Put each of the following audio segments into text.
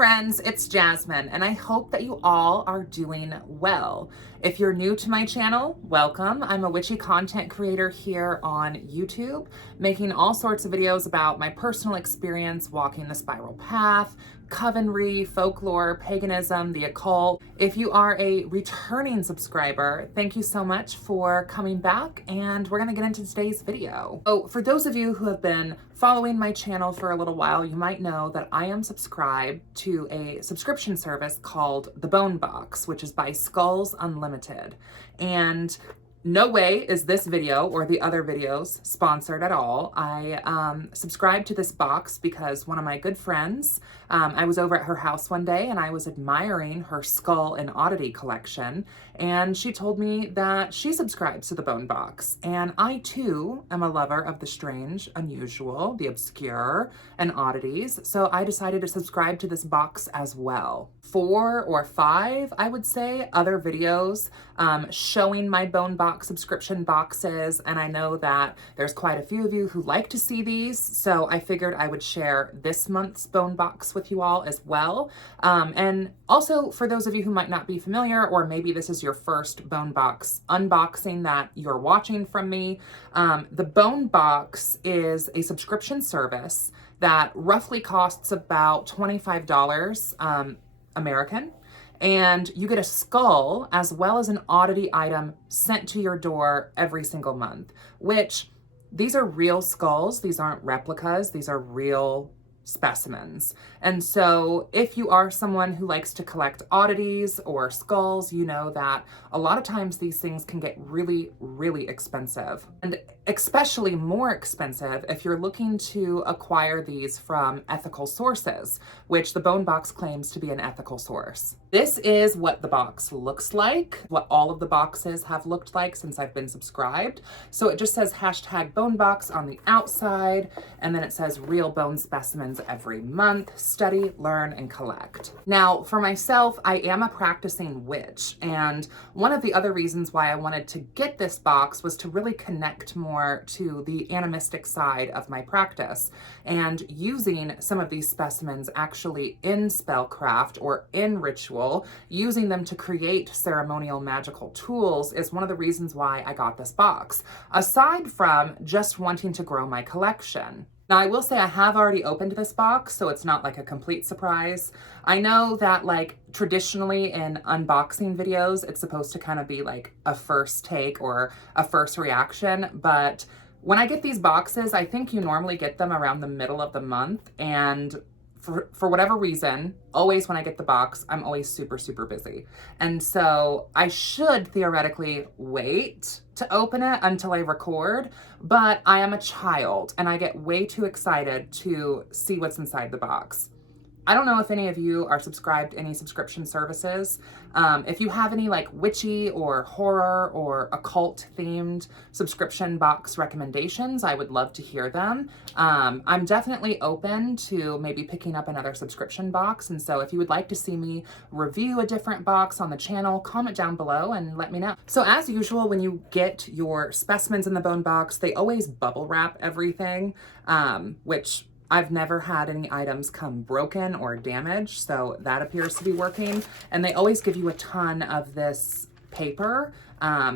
friends, it's Jasmine, and I hope that you all are doing well. If you're new to my channel, welcome. I'm a witchy content creator here on YouTube, making all sorts of videos about my personal experience walking the spiral path, covenry, folklore, paganism, the occult. If you are a returning subscriber, thank you so much for coming back, and we're gonna get into today's video. So for those of you who have been following my channel for a little while, you might know that I am subscribed to a subscription service called the BoneBox, which is by Skulls Unlimited. And no way is this video or the other videos sponsored at all. I subscribed to this box because one of my good friends, I was over at her house one day and I was admiring her skull and oddity collection, and she told me that she subscribes to the BoneBox. And I too am a lover of the strange, unusual, the obscure, and oddities, so I decided to subscribe to this box as well. 4 or 5, I would say, other videos showing my BoneBox subscription boxes, and I know that there's quite a few of you who like to see these, so I figured I would share this month's BoneBox with you all as well. And also, for those of you who might not be familiar, or maybe this is your first BoneBox unboxing that you're watching from me, the BoneBox is a subscription service that roughly costs about $25 American. And you get a skull as well as an oddity item sent to your door every single month, which these are real skulls. These aren't replicas. These are real specimens. And so if you are someone who likes to collect oddities or skulls, you know that a lot of times these things can get really, really expensive, and especially more expensive if you're looking to acquire these from ethical sources, which the BoneBox claims to be an ethical source. This is what the box looks like, what all of the boxes have looked like since I've been subscribed. So it just says #BoneBox on the outside, and then it says real bone specimens every month, study, learn, and collect. Now, for myself, I am a practicing witch, and one of the other reasons why I wanted to get this box was to really connect more to the animistic side of my practice, and using some of these specimens actually in spellcraft or in ritual, using them to create ceremonial magical tools is one of the reasons why I got this box, aside from just wanting to grow my collection. Now, I will say I have already opened this box, so it's not like a complete surprise. I know that like traditionally in unboxing videos, it's supposed to kind of be like a first take or a first reaction, but when I get these boxes, I think you normally get them around the middle of the month, and for whatever reason, always when I get the box, I'm always super, super busy. And so I should theoretically wait to open it until I record, but I am a child and I get way too excited to see what's inside the box. I don't know if any of you are subscribed to any subscription services. If you have any like witchy or horror or occult themed subscription box recommendations, I would love to hear them. I'm definitely open to maybe picking up another subscription box. And so if you would like to see me review a different box on the channel, comment down below and let me know. So as usual, when you get your specimens in the BoneBox, they always bubble wrap everything, which I've never had any items come broken or damaged, so that appears to be working. And they always give you a ton of this paper,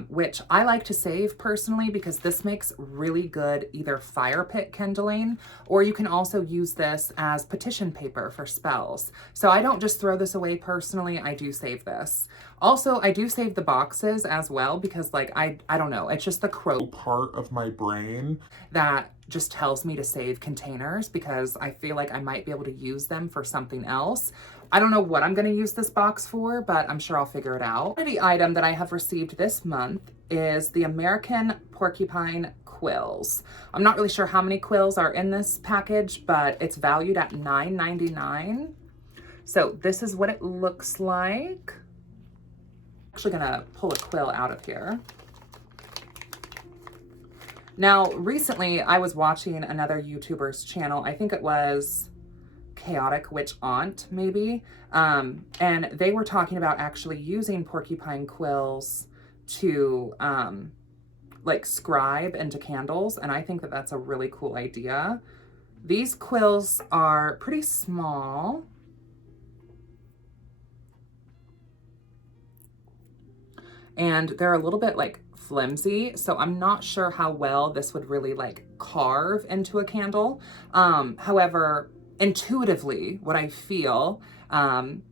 which I like to save personally because this makes really good either fire pit kindling, or you can also use this as petition paper for spells. So I don't just throw this away personally, I do save this. Also, I do save the boxes as well because like, I don't know, it's just the crow part of my brain that just tells me to save containers because I feel like I might be able to use them for something else. I don't know what I'm going to use this box for, but I'm sure I'll figure it out. The item that I have received this month is the American Porcupine Quills. I'm not really sure how many quills are in this package, but it's valued at $9.99. So this is what it looks like. I'm actually gonna pull a quill out of here. Now, recently I was watching another YouTuber's channel. I think it was Chaotic Witch Aunt, maybe. And they were talking about actually using porcupine quills to like scribe into candles. And I think that that's a really cool idea. These quills are pretty small. and they're a little bit like flimsy, so I'm not sure how well this would really like carve into a candle. However, intuitively, what I feel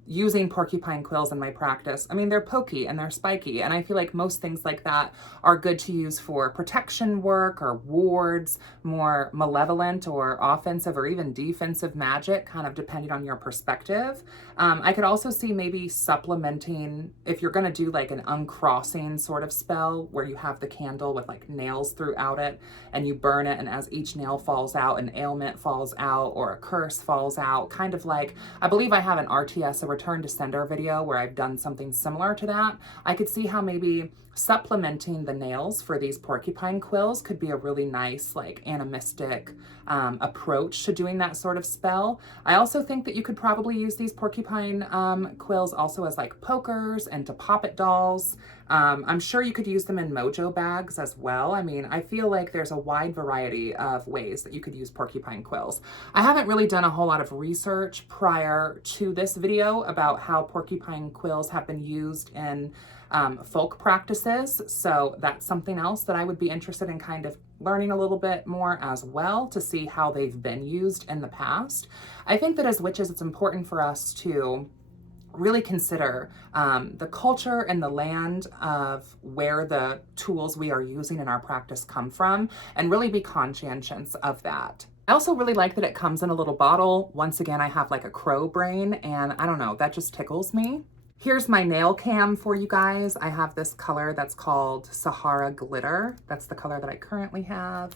using porcupine quills in my practice, I mean, they're pokey and they're spiky, and I feel like most things like that are good to use for protection work or wards, more malevolent or offensive or even defensive magic, kind of depending on your perspective. I could also see maybe supplementing, if you're going to do like an uncrossing sort of spell where you have the candle with like nails throughout it and you burn it, and as each nail falls out, an ailment falls out or a curse falls out, kind of like, I believe I have an RTS, a return to sender video, where I've done something similar to that. I could see how maybe supplementing the nails for these porcupine quills could be a really nice like animistic approach to doing that sort of spell. I also think that you could probably use these porcupine quills also as like pokers and to poppet dolls. I'm sure you could use them in mojo bags as well. I mean, I feel like there's a wide variety of ways that you could use porcupine quills. I haven't really done a whole lot of research prior to this video about how porcupine quills have been used in folk practices. So that's something else that I would be interested in kind of learning a little bit more as well, to see how they've been used in the past. I think that as witches, it's important for us to really consider the culture and the land of where the tools we are using in our practice come from, and really be conscientious of that. I also really like that it comes in a little bottle. Once again, I have like a crow brain, and I don't know, that just tickles me. Here's my nail cam for you guys. I have this color that's called Sahara Glitter. That's the color that I currently have.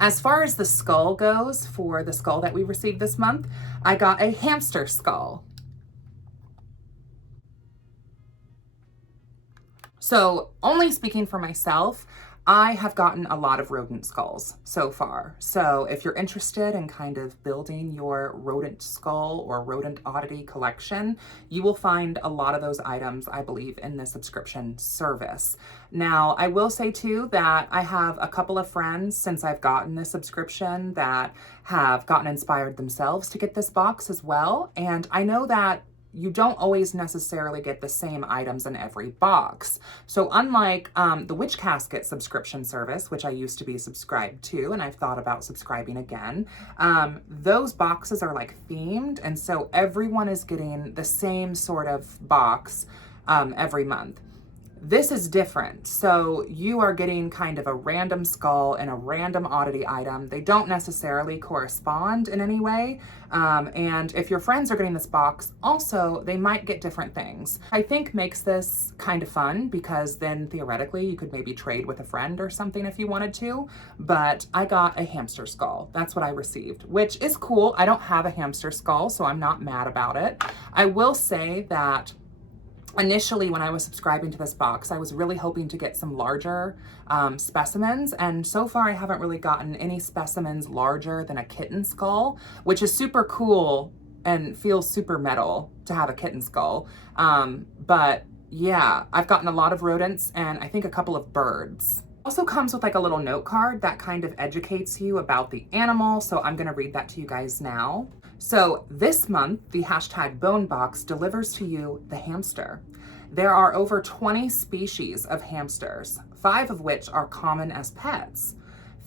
As far as the skull goes, for the skull that we received this month, I got a hamster skull. So, only speaking for myself, I have gotten a lot of rodent skulls so far. So if you're interested in kind of building your rodent skull or rodent oddity collection, you will find a lot of those items, I believe, in the subscription service. Now, I will say too that I have a couple of friends since I've gotten this subscription that have gotten inspired themselves to get this box as well. And I know that you don't always necessarily get the same items in every box. So unlike the Witch Casket subscription service, which I used to be subscribed to, and I've thought about subscribing again, those boxes are like themed, and so everyone is getting the same sort of box every month. This is different. So you are getting kind of a random skull and a random oddity item. They don't necessarily correspond in any way. And if your friends are getting this box, also, they might get different things. I think makes this kind of fun, because then theoretically you could maybe trade with a friend or something if you wanted to. But I got a hamster skull. That's what I received, which is cool. I don't have a hamster skull, so I'm not mad about it. I will say that initially, when I was subscribing to this box, I was really hoping to get some larger specimens, and so far I haven't really gotten any specimens larger than a kitten skull, which is super cool and feels super metal to have a kitten skull. But yeah, I've gotten a lot of rodents and I think a couple of birds. Also comes with like a little note card that kind of educates you about the animal, so I'm gonna read that to you guys now. So this month, the hashtag BoneBox delivers to you the hamster. There are over 20 species of hamsters, 5 of which are common as pets.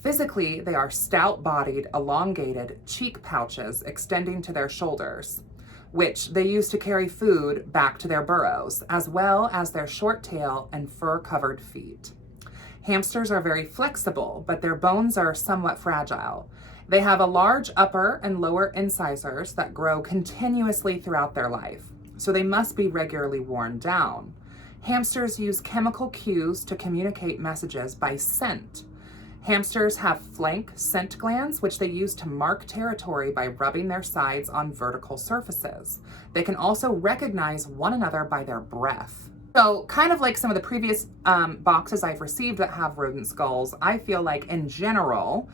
Physically, they are stout-bodied, elongated cheek pouches extending to their shoulders, which they use to carry food back to their burrows, as well as their short tail and fur-covered feet. Hamsters are very flexible, but their bones are somewhat fragile. They have a large upper and lower incisors that grow continuously throughout their life, so they must be regularly worn down. Hamsters use chemical cues to communicate messages by scent. Hamsters have flank scent glands, which they use to mark territory by rubbing their sides on vertical surfaces. They can also recognize one another by their breath. So kind of like some of the previous boxes I've received that have rodent skulls, I feel like in general,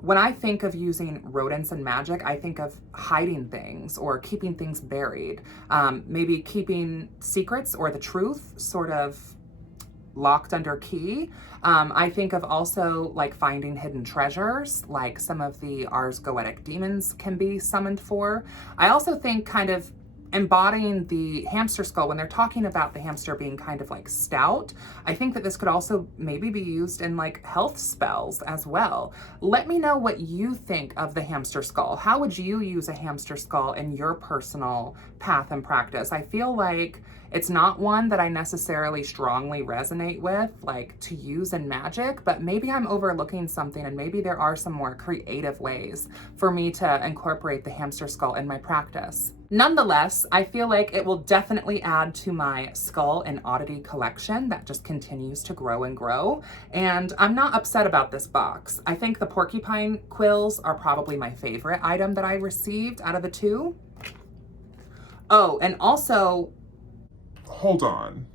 when I think of using rodents and magic, I think of hiding things or keeping things buried, maybe keeping secrets or the truth sort of locked under key. I think of also like finding hidden treasures, like some of the Ars Goetic demons can be summoned for. I also think kind of embodying the hamster skull, when they're talking about the hamster being kind of like stout, I think that this could also maybe be used in like health spells as well. Let me know what you think of the hamster skull. How would you use a hamster skull in your personal path and practice? I feel like it's not one that I necessarily strongly resonate with, like to use in magic, but maybe I'm overlooking something and maybe there are some more creative ways for me to incorporate the hamster skull in my practice. Nonetheless, I feel like it will definitely add to my skull and oddity collection that just continues to grow and grow. And I'm not upset about this box. I think the porcupine quills are probably my favorite item that I received out of the two. Oh, and also, hold on.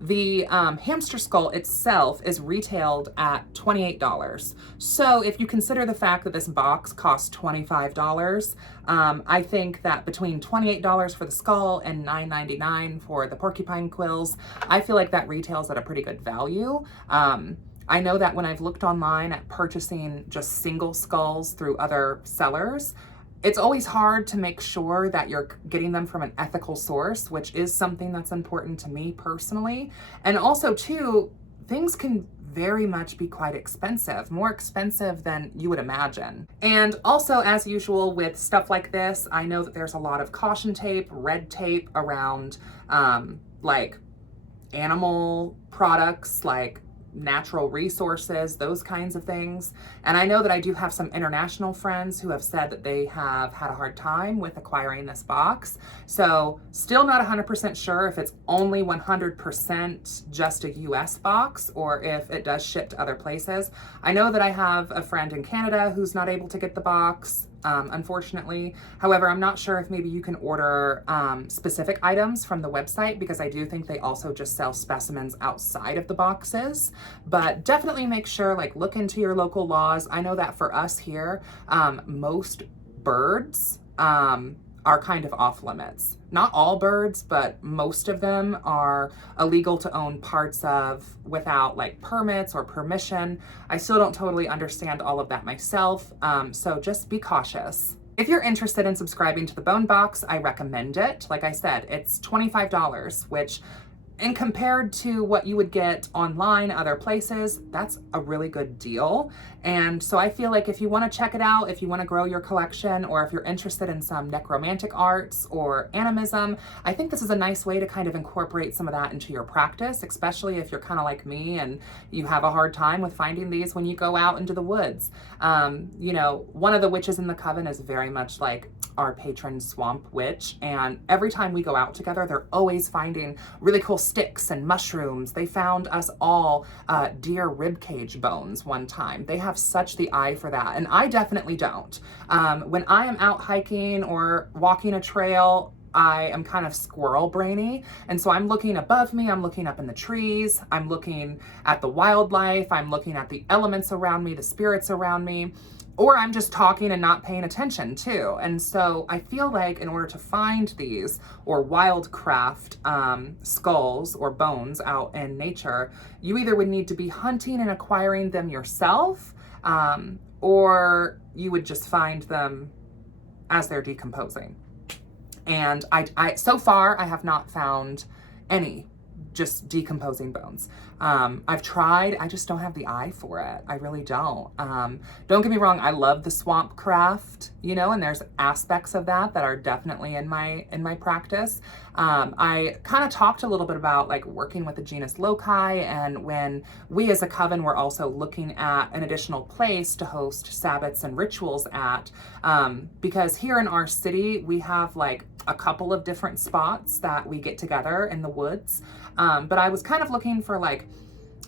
The hamster skull itself is retailed at $28. So if you consider the fact that this box costs $25, I think that between $28 for the skull and $9.99 for the porcupine quills, I feel like that retails at a pretty good value. I know that when I've looked online at purchasing just single skulls through other sellers, it's always hard to make sure that you're getting them from an ethical source, which is something that's important to me personally. And also too, things can very much be quite expensive, more expensive than you would imagine. And also, as usual with stuff like this, I know that there's a lot of caution tape, red tape around like animal products, like natural resources, those kinds of things. And I know that I do have some international friends who have said that they have had a hard time with acquiring this box. So still not 100% sure if it's only 100% just a US box or if it does ship to other places. I know that I have a friend in Canada who's not able to get the box, unfortunately. However, I'm not sure if maybe you can order specific items from the website, because I do think they also just sell specimens outside of the boxes. But definitely make sure, like, look into your local laws. I know that for us here, most birds are kind of off limits. Not all birds, but most of them are illegal to own parts of without like permits or permission. I still don't totally understand all of that myself, so just be cautious. If you're interested in subscribing to the BoneBox, I recommend it. Like I said, it's $25, which, and compared to what you would get online other places, that's a really good deal. And so I feel like if you want to check it out, if you want to grow your collection, or if you're interested in some necromantic arts or animism, I think this is a nice way to kind of incorporate some of that into your practice, especially if you're kind of like me and you have a hard time with finding these when you go out into the woods. You know, one of the witches in the coven is very much like our patron swamp witch, and every time we go out together, they're always finding really cool sticks and mushrooms. They found us all deer ribcage bones one time. They have such the eye for that, and I definitely don't. When I am out hiking or walking a trail, I am kind of squirrel brainy, and so I'm looking above me, I'm looking up in the trees, I'm looking at the wildlife, I'm looking at the elements around me, the spirits around me, or I'm just talking and not paying attention too. And so I feel like in order to find these or wildcraft skulls or bones out in nature, you either would need to be hunting and acquiring them yourself, or you would just find them as they're decomposing. And I so far, I have not found any just decomposing bones. I've tried, I just don't have the eye for it. I really don't. Don't get me wrong, I love the swamp craft, you know, and there's aspects of that that are definitely in my practice. I kind of talked a little bit about like working with the genus loci, and when we as a coven were also looking at an additional place to host sabbats and rituals at, because here in our city, we have like a couple of different spots that we get together in the woods. But I was kind of looking for like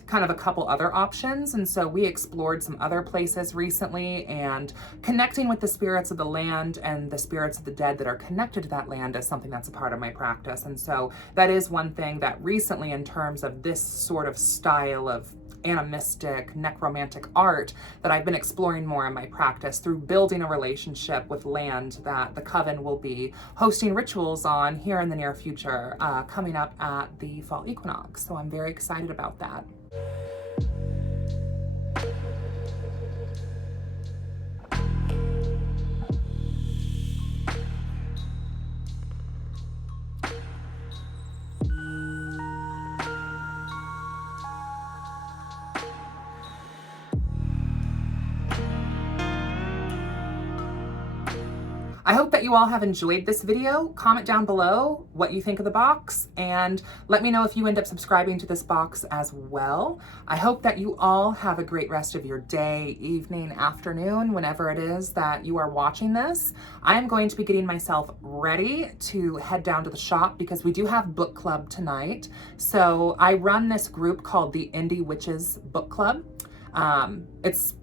kind of a couple other options. And so we explored some other places recently, and connecting with the spirits of the land and the spirits of the dead that are connected to that land is something that's a part of my practice. And so that is one thing that recently, in terms of this sort of style of animistic, necromantic art, that I've been exploring more in my practice through building a relationship with land that the coven will be hosting rituals on here in the near future, coming up at the fall equinox. So I'm very excited about that. I hope that you all have enjoyed this video. Comment down below what you think of the box and let me know if you end up subscribing to this box as well. I hope that you all have a great rest of your day, evening, afternoon, whenever it is that you are watching this. I am going to be getting myself ready to head down to the shop because we do have book club tonight. So I run this group called the Indie Witches Book Club. It's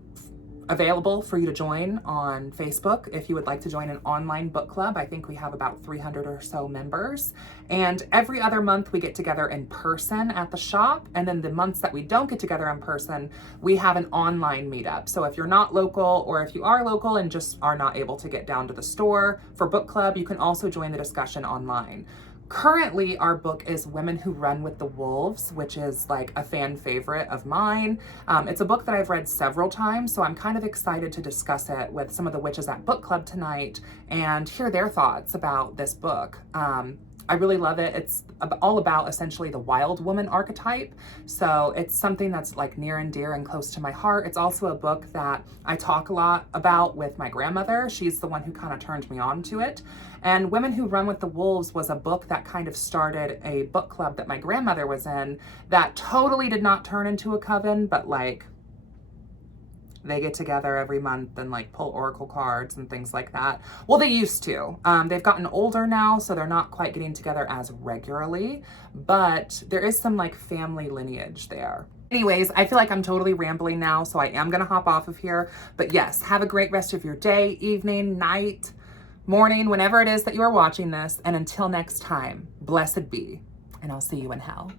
available for you to join on Facebook if you would like to join an online book club. I think we have about 300 or so members. And every other month we get together in person at the shop. And then the months that we don't get together in person, we have an online meetup. So if you're not local, or if you are local and just are not able to get down to the store for book club, you can also join the discussion online. Currently, our book is Women Who Run with the Wolves, which is like a fan favorite of mine. It's a book that I've read several times, so I'm kind of excited to discuss it with some of the witches at book club tonight and hear their thoughts about this book. I really love it. It's all about essentially the wild woman archetype. So it's something that's like near and dear and close to my heart. It's also a book that I talk a lot about with my grandmother. She's the one who kind of turned me on to it. And Women Who Run with the Wolves was a book that kind of started a book club that my grandmother was in that totally did not turn into a coven, but like they get together every month and like pull oracle cards and things like that. Well, they used to. They've gotten older now, so they're not quite getting together as regularly, but there is some like family lineage there. Anyways, I feel like I'm totally rambling now, so I am gonna hop off of here. But yes, have a great rest of your day, evening, night, morning, whenever it is that you are watching this. And until next time, blessed be, and I'll see you in hell.